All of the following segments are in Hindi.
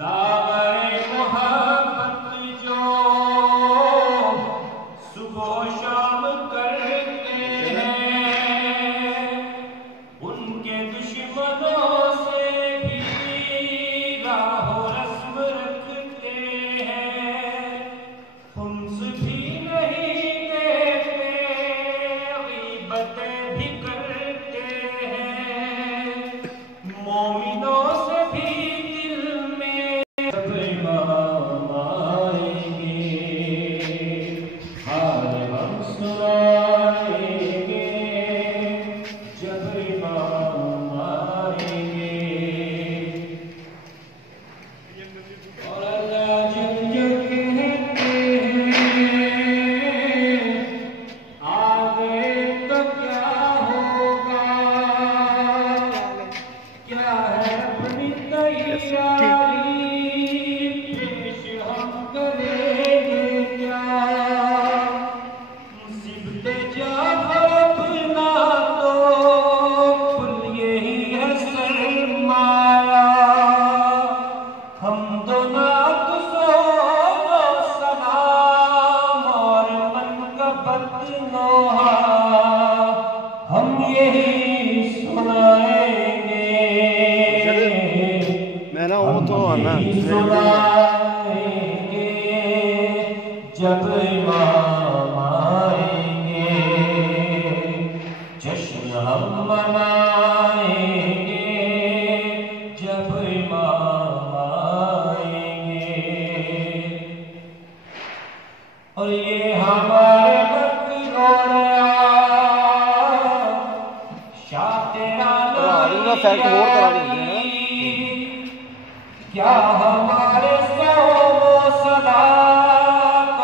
दावरे मोहब्बत जो सुबह शाम करते हैं, उनके दुश्मनों से भी राहो रस्म रखते हैं। उनसे भी नहीं देते, गीबतें भी करते हैं। मोमिनों से भी हम यही सुनाएंगे, मैं ना वो तो आना सुनाएंगे जब इमाम आएंगे। जश्न हम मनाएंगे जब इमाम आएंगे। और ये हमारे फैक्ट और करा देंगे क्या हमारे सदा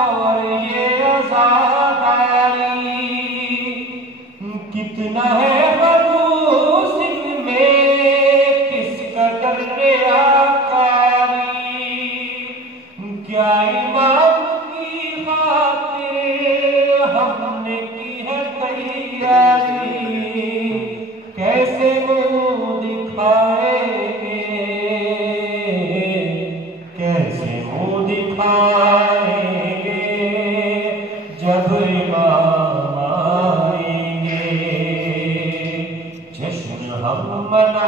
और ये आजादारी कितना है बरूस में, किस कदर रियाकारी। क्या इमाम की खातिर हमने की है तैयारी, कैसे मुंह दिखाएंगे, कैसे मुंह दिखाएंगे जब इमाम आएंगे। जश्न हम मना